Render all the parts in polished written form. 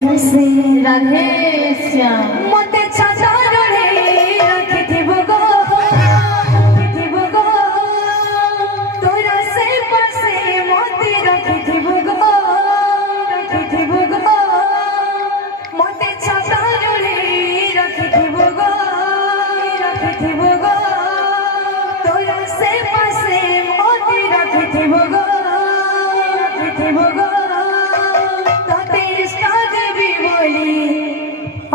রাধে শ্যাম মতে চাচারে রাখিথিব গো রাখিথিব গো তোরা সে পাশে মতে রাখিথিব গো রাখিথিব গো মতে চাচারে রাখিথিব গো রাখিথিব গো তোরা সে পাশে মতে রাখিথিব গো রাখিথিব গো তাতে সাজবি বলি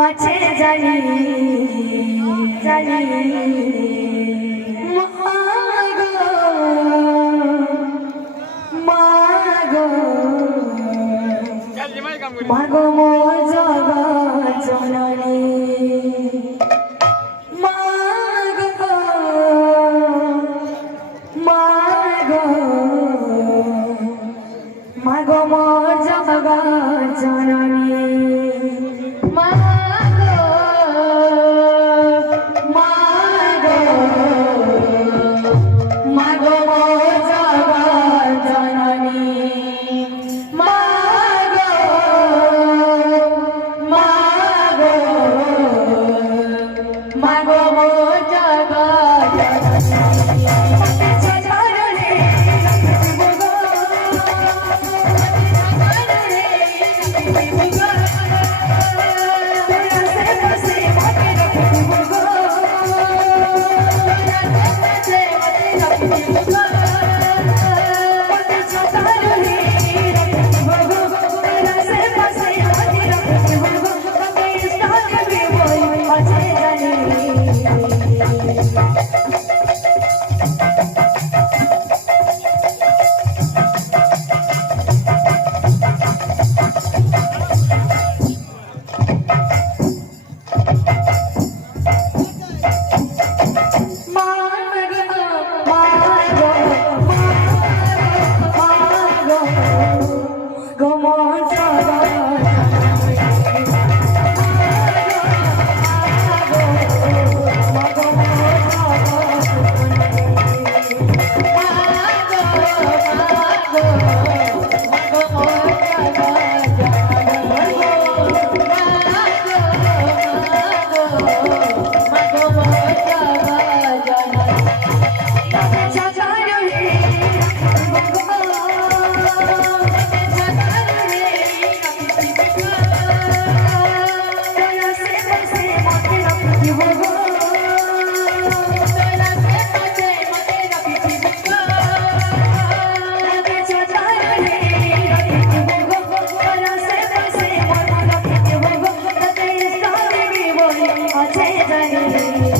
আছে জানি জানি মাগো মাগো মাগো মোর জগৎ জননী মাগো মাগো মাগো মোর জগৎ জননী জানি